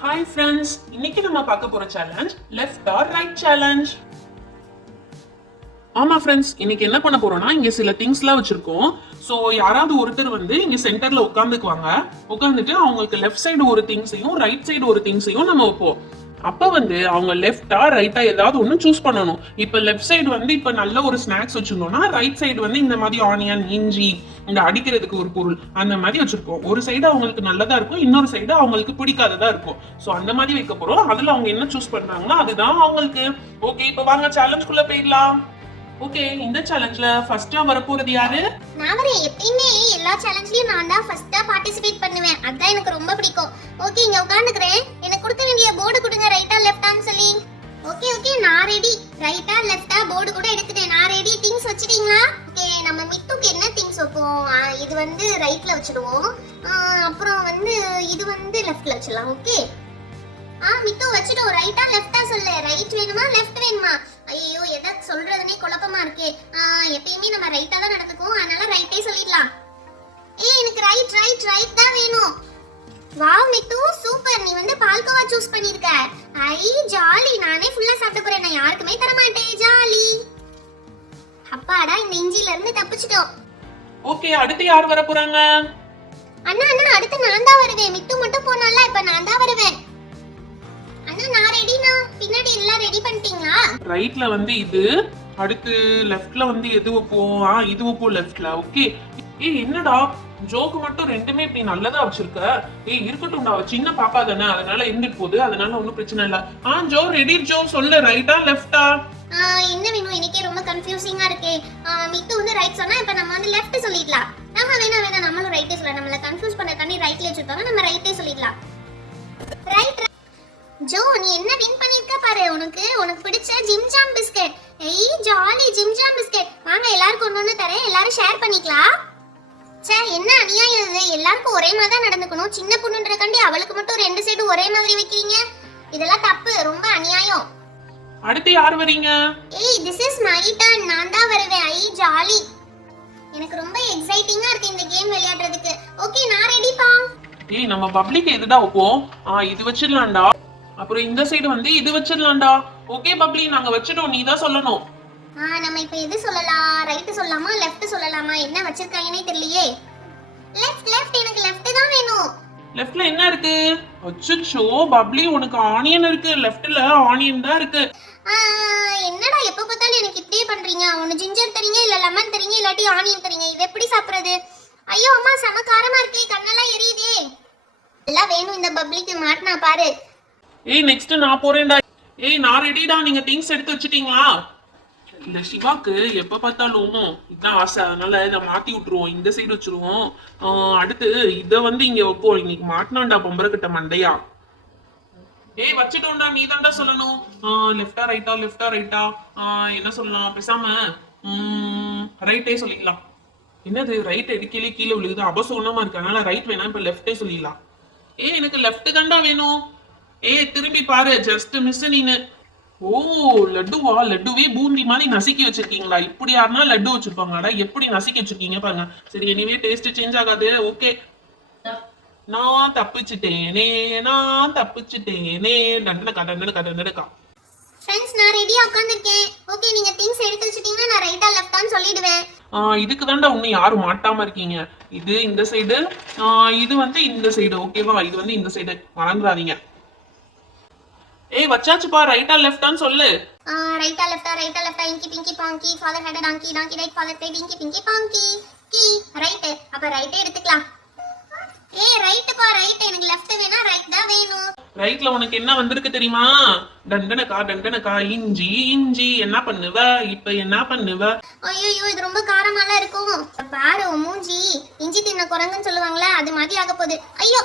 Hi friends, இன்னைக்கு நம்ம பார்க்க போற challenge left or right challenge. ஆமா ஃப்ரெண்ட்ஸ், இன்னைக்கு என்ன பண்ண போறோம்னா இங்க சில திங்ஸ்லாம் வச்சிருக்கோம். ஸோ யாராவது ஒருத்தர் வந்து இங்க சென்டர்ல உட்காந்துக்குவாங்க. உட்காந்துட்டு அவங்களுக்கு லெஃப்ட் சைடு ஒரு திங்ஸையும் ரைட் சைடு ஒரு திங்ஸையும் நம்ம வைப்போம். அப்ப வந்து அவங்க லெஃப்டா ரைட்டா ஏதாவது ஒண்ணு சூஸ் பண்ணணும். இப்ப லெஃப்ட் சைடு வந்து இப்ப நல்ல ஒரு ஸ்நாக்ஸ் வச்சிருந்தோம்னா ரைட் சைடு வந்து இந்த மாதிரி ஆனியன், இஞ்சி, இந்த அடிக்கிறதுக்கு ஒரு பொருள் அந்த மாதிரி வச்சிருக்கோம். ஒரு சைடு அவங்களுக்கு நல்லதா இருக்கும், இன்னொரு சைடு அவங்களுக்கு பிடிக்காததா இருக்கும். சோ அந்த மாதிரி வைக்க போறோம். அதுல அவங்க என்ன சூஸ் பண்றாங்களோ அதுதான் அவங்களுக்கு. ஓகே, இப்ப வாங்க சேலஞ்சுக்குள்ள போயிடலாம். ஓகே, இந்த சேலஞ்ச்ல ஃபர்ஸ்டா வரப்போறது யாரு? நான் வரேன். எப்பயுமே எல்லா சேலஞ்ச்லயும் நான் தான் ஃபர்ஸ்டா பார்ட்டிசிபேட் பண்ணுவேன். அதான் எனக்கு ரொம்ப பிடிக்கும். ஓகே, இங்க உட்கார்ந்துக்கிறேன். எனக்கு கொடுக்க வேண்டிய போர்டு கொடுங்க, ரைட்டா லெஃப்டான்னு சொல்லி. ஓகே ஓகே, நான் ரெடி. ரைட்டா லெஃப்டா போர்டு கூட எடுத்துட்டேன். நான் ரெடி. திங்ஸ் வச்சிட்டீங்களா? ஓகே, நம்ம மித்துக்கு என்ன திங்ஸ் வைப்போம்? இது வந்து ரைட்ல வச்சிடுவோம். அப்புறம் வந்து இது வந்து லெஃப்ட்ல வச்சிடலாம். ஓகே, மித்து வச்சிட்டோம். ரைட்டா லெஃப்டா சொல்லு. ரைட் வேணுமா லெஃப்ட் வேணுமா? ஐயோ, எதை சொல்றதுனே குழப்பமா இருக்கே. எப்பயுமே நம்ம ரைட்டா தான் நடந்துக்குவோம், அதனால ரைட்டே சொல்லிடலாம். எனக்கு ரைட் ரைட் ரைட் தான் வேணும். Wow Mithu, super. நீ வந்து பால்கோவா சூஸ் பண்ணிருக்க. ஐ ஜாலி. நானே ஃபுல்லா சாப்பிட போறேன். நான் யாருக்குமே தர மாட்டேன். ஜாலி. அப்பாடா, இந்த இஞ்சில இருந்து தப்பிச்சிட்டோம். ஓகே, அடுத்து யார் வர போறாங்க? அண்ணா அண்ணா, அடுத்து நான் தான் வருவேன். மித்து மட்டும் போனால இப்ப நான் தான் வருவேன். அண்ணா நான் ரெடினா. பின்னாடி எல்லாம் ரெடி பண்ணிட்டீங்களா? ரைட்ல வந்து இது, அடுத்து லெஃப்ட்ல வந்து எது வைப்போம்? இது வைப்போம் லெஃப்ட்ல. ஓகே. என்னடா ஜோக்கு மட்டும் ரெண்டுமே இப்படி நல்லதா வச்சிருக்க? இருக்கட்டும்டா, சின்ன பாப்பா தானே, அதனால இருந்துட்டு போகுது, அதனால ஒன்னும் பிரச்சனை இல்ல. Joe ready. ஜோ சொல்லு, ரைட்டா லெஃப்டா? என்ன வேணும்? எனக்கே ரொம்ப கன்ஃபியூசிங்கா இருக்கே. மித்து வந்து ரைட் சொன்னா இப்ப நம்ம வந்து லெஃப்ட் சொல்லிடலாம். வேணா நம்மளும் ரைட்டே சொல்லலாம். நம்மள கன்ஃபியூஸ் பண்ண ரைட்ல வச்சிருப்பாங்க, நம்ம ரைட்டே சொல்லிடலாம். ரைட். ஜோ, நீ என்ன வின் பண்ணிருக்க பாரு. உனக்கு பிடிச்ச Jim Jam biscuit. Jolly, Jim Jam biscuit. வாங்க, எல்லாருக்கும் ஒண்ணு தரேன், எல்லாரும் ஷேர் பண்ணிக்கலாம். சே, என்ன அநியாயம் இது. எல்லாருக்கும் ஒரே மாதிரி தான் நடந்துக்கணும். சின்ன பொண்ணுன்றக்காண்டி அவளுக்கு மட்டும் ரெண்டு சைடு ஒரே மாதிரி வைக்கிறீங்க. இதெல்லாம் தப்பு, ரொம்ப அநியாயம். அடுத்து யார் வரீங்க? This is my turn. நான் தான் வருவேன். ஜாலி. எனக்கு ரொம்ப எக்ஸைட்டிங்கா இருக்கு இந்த கேம் விளையாடுறதுக்கு. ஓகே, நான் ரெடிப்பா. நம்ம பப்ளிக் எதுடா வைப்போம்? இது வச்சிடலாம்டா. அப்புறம் இந்த சைடு வந்து இது வச்சிடலாம்டா. ஓகே பப்ளி, நாங்க வச்சிட்டோம், நீ தான் சொல்லணும். நம்ம இப்ப எது சொல்லலாம்? ரைட் சொல்லலாமா லெஃப்ட் சொல்லலாமா? என்ன வச்சிருக்காங்கன்னே தெரியலையே. லெஃப்ட் லெஃப்ட், எனக்கு லெஃப்ட் தான் வேணும். லெஃப்ட்ல என்ன இருக்கு? அச்சச்சோ பப்ளி, உனக்கு ஆனியன் இருக்கு. லெஃப்ட்ல ஆனியன் தான் இருக்கு. என்னடா எப்ப பார்த்தாலும் எனக்கு இப்படியே பண்றீங்க? ஒன்னு ஜிஞ்சர் தரீங்க, இல்ல லெமன் தரீங்க, இல்லாட்டி ஆனியன் தரீங்க. இது எப்படி சாப்பிடுறது? ஐயோ அம்மா, செம காரமா இருக்கே, கண்ணெல்லாம் எரியுதே. எல்லாம் வேணும் இந்த பப்ளிக்கு. மாட்டினா பாரு. நெக்ஸ்ட் நான் போறேன்டா. நான் ரெடிடா. நீங்க திங்ஸ் எடுத்து வச்சிட்டீங்களா? இந்த சிவாக்கு எப்ப பார்த்தாலும் இதான் ஆசை, அதனால இதை மாத்தி விட்டுருவோம். இந்த சைடு வச்சிருவோம். அடுத்து இத வந்து இங்க வைப்போம். இன்னைக்கு மாட்டினாண்டா பொம்பரை கிட்ட மண்டையா. வச்சிட்டோம்டா, நீ தான்டா சொல்லணும். லெஃப்டா ரைட்டா? லெஃப்டா ரைட்டா? என்ன சொல்லலாம்? பேசாம ரைட்டே சொல்லிக்கலாம். என்னது ரைட் எடுக்கலே கீழே விழுகுது, அபசோனமா இருக்கு. அதனால ரைட் வேணாம், இப்ப லெஃப்டே சொல்லிடலாம். எனக்கு லெஃப்ட் தான்டா வேணும். திரும்பி பாரு, ஜஸ்ட் மிஸ் நீனு. லட்டுவா? லட்டுவே பூந்தி மாதிரி நசுக்கி வச்சிருக்கீங்களா? இப்படி யாருன்னா லட்டு வச்சிருப்பாங்கடா, எப்படி நசுக்கி வச்சிருக்கீங்க பாருங்க. சரி, எனிவே டேஸ்ட் சேஞ்ச் ஆகாது. ஓகே, நான் தப்பிச்சிட்டேனே, நான் தப்பிச்சிட்டேனே. டண்டனக்கா. ஃப்ரெண்ட்ஸ், நான் ரெடியா உட்கார்ந்திருக்கேன். ஓகே, நீங்க திங்ஸ் எடுத்து வச்சிட்டீங்கன்னா நான் ரைட்டா லெஃப்டான்னு சொல்லிடுவேன். இதுக்கு தாண்டா இன்னும் யாரும் மாட்டாம இருக்கீங்க. இது இந்த சைடு, இது வந்து இந்த சைடு. ஓகேவா? இது வந்து இந்த சைடு, மறந்துடாதீங்க. வச்சாச்சுப்பா. ரைட்டா லெஃப்டான்னு சொல்லு. ரைட்டா லெஃப்டா? ரைட்டா லெஃப்டா? Inky pinky ponky, father had donkey, donkey right, father plate, inky pinky பாங்கி key. Right. அப்ப ரைட்டே எடுத்துக்கலாம். ரைட் பா, ரைட். எனக்கு லெஃப்ட் வேணா, ரைட் தான் வேணும். ரைட்ல உனக்கு என்ன வந்திருக்கு தெரியுமா? டண்டனக்கா. இஞ்சி இஞ்சி. என்ன பண்ணுவ இப்ப? என்ன பண்ணுவ? ஐயோ, இது ரொம்ப காரமாலாம் இருக்கும். பாரு உன் மூஞ்சி. இஞ்சி தின்ன குரங்குன்னு சொல்லுவாங்களே, அது மாதிரி ஆக போகுது. ஐயோ,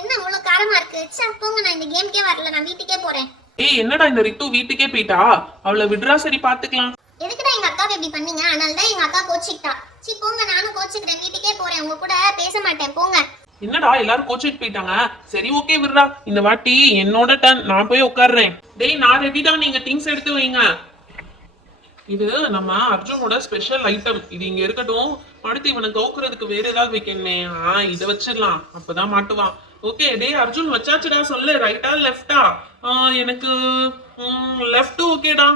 என்ன இவ்வளவு காரமா இருக்கு? போங்க, நான் இந்த கேம்க்கே வரல, நான் வீட்டுக்கே போறேன். என்னடா இந்த ரித்து வீட்டுக்கே போயிட்டா? அவளை விடுறா, சரி பாத்துக்கலாம். எதுக்குடா எங்க அக்காவை இப்படி பண்ணீங்க? அதனாலதான் எங்க அக்கா கோச்சிக்கிட்டா. போங்க, நானும் கோச்சிக்கிறேன், வீட்டுக்கே போறேன். உங்க கூட பேச மாட்டேன், போங்க. என்னடா எல்லாரும் கோச்சிட்டு போயிட்டாங்க? சரி ஓகே, விடுறா. இந்த வாட்டி என்னோட டர்ன், நான் போய் உட்கார்றேன். நான் ரெடிடா, நீங்க திங்ஸ் எடுத்து வைங்க. இது நம்ம அர்ஜுனோட ஸ்பெஷல் ஐட்டம். இது இங்க இருக்கட்டும். அடுத்து இவனை கவுக்குறதுக்கு வேற ஏதாவது வைக்கணுமே. இதை வச்சிடலாம், அப்பதான் மாட்டுவான். ஓகே டேய் அர்ஜுன் வச்சாச்சுடா, சொல்லு ரைட்டா லெஃப்டா? எனக்கு லெஃப்ட் ஓகேடா.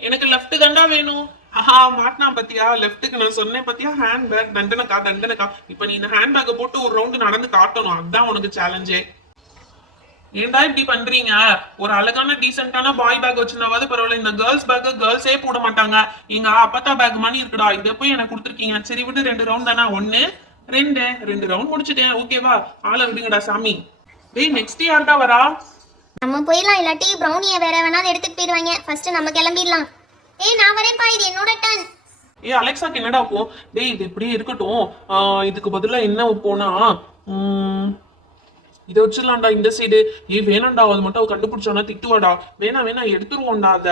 எனக்கு லெஃப்ட் தான்டா வேணும். ஆஹா மாட்டினா பத்தியா, லெஃப்ட்டுக்கு நான் சொன்னேன் பத்தியா, ஹேண்ட் பேக் தண்டனக்கா தண்டனக்கா. இப்போ நீ இந்த ஹேண்ட் பேக்கை போட்டு ஒரு ரவுண்டு நடந்து காட்டணும், அதுதான் உனக்கு சேலஞ்சே. ஏன்டா இப்படி பண்றீங்க? ஒரு அழகான டீசென்டான பாய் பேக் வச்சிருந்தாவது பரவாயில்ல, இந்த கேர்ள்ஸ் பேக் கேர்ள்ஸே போட மாட்டாங்க. எங்க அப்பத்தா பேக் மாதிரி இருக்குடா, இதை போய் எனக்கு கொடுத்துருக்கீங்க. சரி விட்டு 2 ரவுண்ட் தானே, 1 2 ரவுண்ட் முடிச்சிட்டேன். ஓகேவா, ஆளை விடுங்கடா சாமி. டேய் நெக்ஸ்ட் யார்டா வரா? நம்ம போயிடலாம், இல்லாட்டி ப்ரௌனியை வேற வேணாலும் எடுத்துட்டு போயிடுவாங்க. ஃபர்ஸ்ட் நம்ம கிளம்பிடலாம். ஏய் நான் வரேன்ப்பா, இது என்னோட டர்ன். ஏ அலெக்சாக்கு என்னடா போ? டேய் இது இப்படியே இருக்கட்டும். இதுக்கு பதிலா என்ன வைப்போனா, இதை வச்சிடலாம்டா இந்த சைடு. வேணாம்டா, அது மட்டும் அவ கண்டுபிடிச்சானா திட்டுவாடா. வேணா எடுத்துருவோம்டா அத.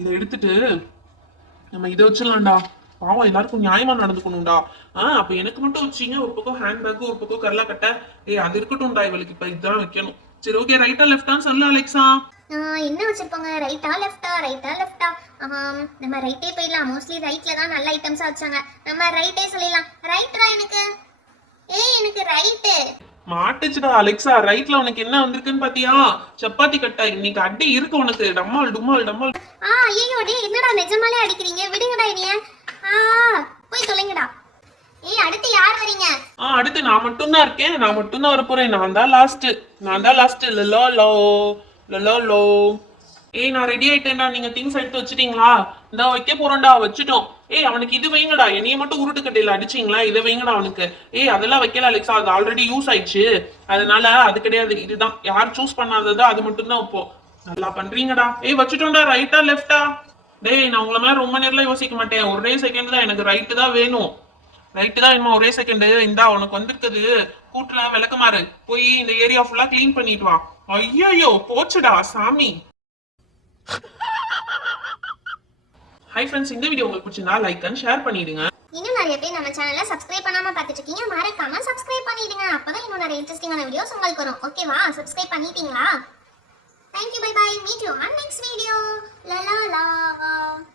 இதை எடுத்துட்டு நம்ம இதை வச்சிடலாம்டா. பாவம் எல்லாருக்கும் நியாயமா நடந்துக்கணும்டா. அப்ப எனக்கு மட்டும் வச்சீங்க, ஒரு பக்கம் ஹேண்ட் பேக் ஒரு பக்கம் கரலா கட்ட. அது இருக்கட்டும்டா, இவளுக்கு இப்ப இதுதான் வைக்கணும். சரி ஓகே, ரைட்டா லெஃப்டான்னு சொல்லு அலெக்சா. என்ன வச்சிருப்பாங்க, ரைட்டா லெஃப்டா? ரைட்டா லெஃப்டா? நம்ம ரைட்டே போயிடலாம். மோஸ்ட்லி ரைட்ல தான் நல்ல ஐட்டம்ஸா வச்சாங்க. நம்ம ரைட்டே சொல்லிடலாம். ரைட்ரா எனக்கு. எனக்கு ரைட்டு. மாட்டுச்சுடா அலெக்சா, ரைட்ல உனக்கு என்ன வந்திருக்குன்னு பாத்தியா? சப்பாத்தி கட்டா. இன்னைக்கு அடி இருக்கு உனக்கு, டம்மால் டும்மால் டம்மால். ஐயோ டே, என்னடா நிஜமாலே அடிக்கிறீங்க? விடுங்கடா என்னைய. போய் தொலைங்கடா. அடுத்து யார் வரீங்க? அடுத்து நான் மட்டும்தான் இருக்கேன், நான் மட்டும்தான் வரப்போறேன். நான் தான் last. Low low low low. நான் ரெடி ஆயிட்டேன்டா. நீங்க திங்ஸ் எடுத்து வச்சிட்டீங்களா? இந்த வைக்க போறோம்டா, வச்சுட்டோம். அவனுக்கு இது வைங்கடா. என்னைய மட்டும் உருட்டு கட்டையில அடிச்சிங்களா? இதை வைங்கடா அவனுக்கு. அதெல்லாம் வைக்கல அலெக்சா, அது ஆல்ரெடி யூஸ் ஆயிடுச்சு. அதனால அது கிடையாது, இதுதான். யார் சூஸ் பண்ணாததோ அது மட்டும் தான் வைப்போம். நல்லா பண்றீங்கடா. வச்சுட்டோம்டா. ரைட்டா லெஃப்டா? டேய் நான் உங்களை மாதிரி ரொம்ப நேரம் யோசிக்க மாட்டேன். ஒரே செகண்ட் தான், எனக்கு ரைட்டு தான் வேணும். ரைட்டு தான் வேணுமா? ஒரே செகண்ட். இந்தா உனக்கு வந்திருக்குது கூட்டுல விளக்கமாறு. போய் இந்த ஏரியா ஃபுல்லா கிளீன் பண்ணிட்டு வா. ஐயோ போச்சுடா சாமி. ஹாய் ஃப்ரெண்ட்ஸ், இந்த வீடியோ உங்களுக்கு பிடிச்சிருந்தா லைக் அண்ட் ஷேர் பண்ணிடுங்க. இன்னும் நிறைய பேர் நம்ம சேனலை சப்ஸ்கிரைப் பண்ணாம பார்த்துட்டு இருக்கீங்க, மறக்காம சப்ஸ்கிரைப் பண்ணிடுங்க. அப்பதான் இன்னும் நிறைய இன்ட்ரெஸ்டிங்கான வீடியோஸ் உங்களுக்கு வரும். ஓகேவா? சப்ஸ்கிரைப் பண்ணிட்டீங்களா? Thank you, bye bye. Meet you on next video. La la la.